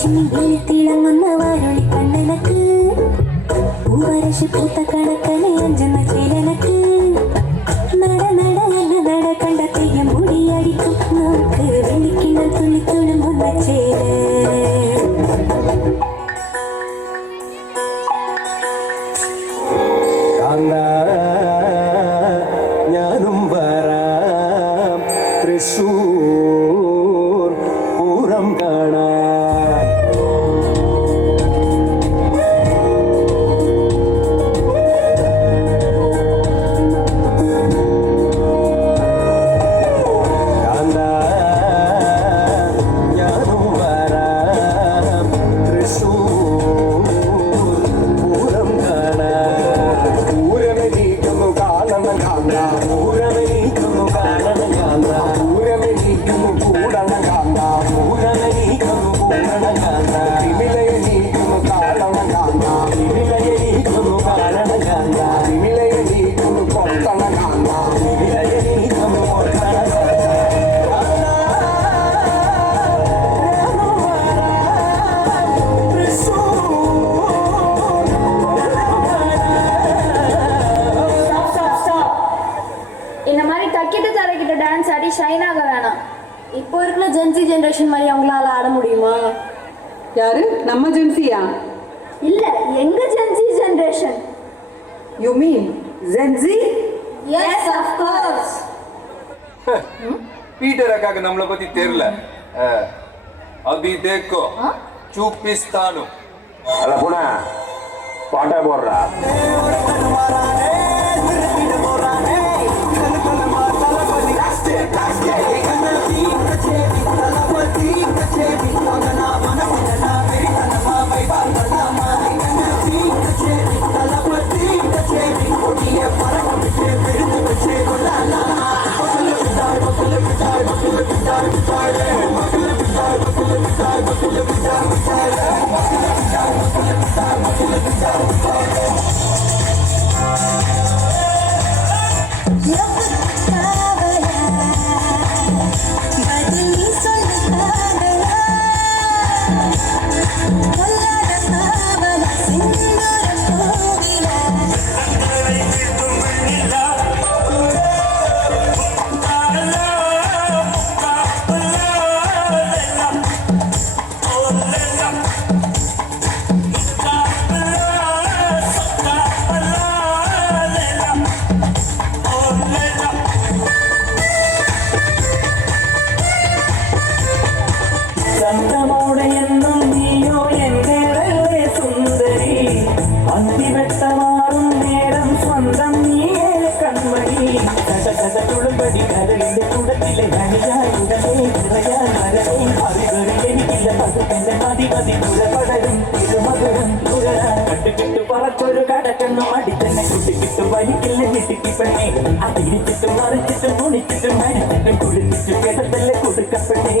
ചിന്നിത്തിളം വന്ന വാരുളി കണ്ണനക്ക് പൂവരശ് പൂത്ത കണക്കനെ അഞ്ചെന്ന ചേലനക്ക് നട നട എന്ന നട കണ്ട തെയ്യം മുടിയടിക്കും നമുക്ക് വെള്ളിക്കിണ്ണൽ തുള്ളി തുളുമ്പുന്ന ചേല ഞാനും വരാം തൃശൂർ പൂരം കാണാൻ டான்ஸ் ஆடி ஷைன் ஆக வேணாம். இப்போ இருக்கிற ஜென்சி ஜெனரேஷன் மாதிரி அவங்களால ஆட முடியுமா? யாரு? நம்ம ஜென்சியா? இல்ல, எங்க Gen Z generation. You mean Gen Z? Yes, of course. Peter అక్కకి நம்மள பத்தி தெரியல. అభి देखो చూపిస్తాను. అలా పోనా పాట పోర్రా. പറച്ചൊരു കടക്കണ്ണു അടിച്ചെന്നെ കുട്ടിക്കിട്ടും വലിക്കില്ല ഞെട്ടിക്കി പെണ്ണേ അതിരിച്ചിട്ടും മറിച്ചിട്ടും കുണിച്ചിട്ടും മരിച്ചിട്ടും കുടിച്ചിട്ടും കിടത്തല്ലേ കൊടുക്കപ്പെട്ടേ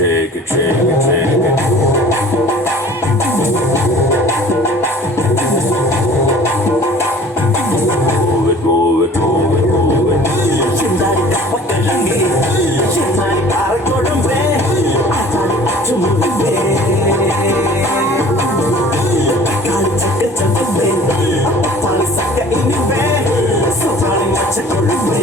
Shake it, shake it, shake it. Move it, move it, move it, move it. Chindari kapakalangi, chindari parakodumbe, atari achumudumbe. Kali chakka chakkumbe, appali sakka inibbe, sotani machakolumbe.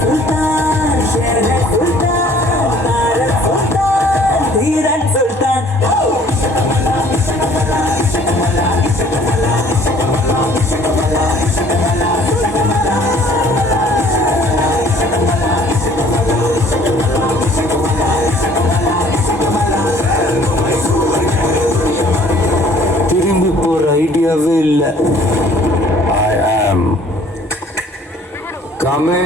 Sultan അമ്മേ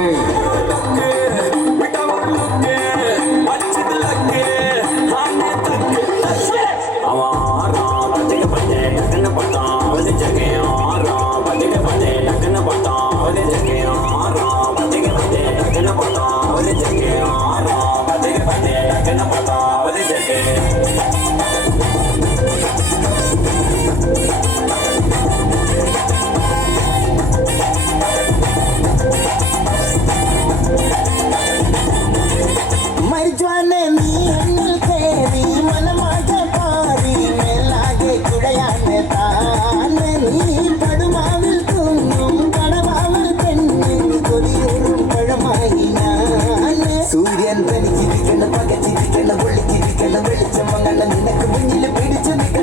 മരിച്ചുവാനെ നീ എന്നിൽ കയറി മനമാകെ പാറി മേലാകെ കുഴയാനെ താനെ നീ പടുമാവിൽ തൂങ്ങും കടവാവിൽ പെണ്ണിൽ കൊടിയൂറും പഴമായി ഞാന് സൂര്യൻ തനിച്ചിരിക്കണം പകച്ചിരിക്കണം പൊള്ളിച്ചിരിക്കണം വെളിച്ചം അങ്ങനെ നിനക്ക് മുന്നിൽ പിടിച്ചു നിൽക്കണം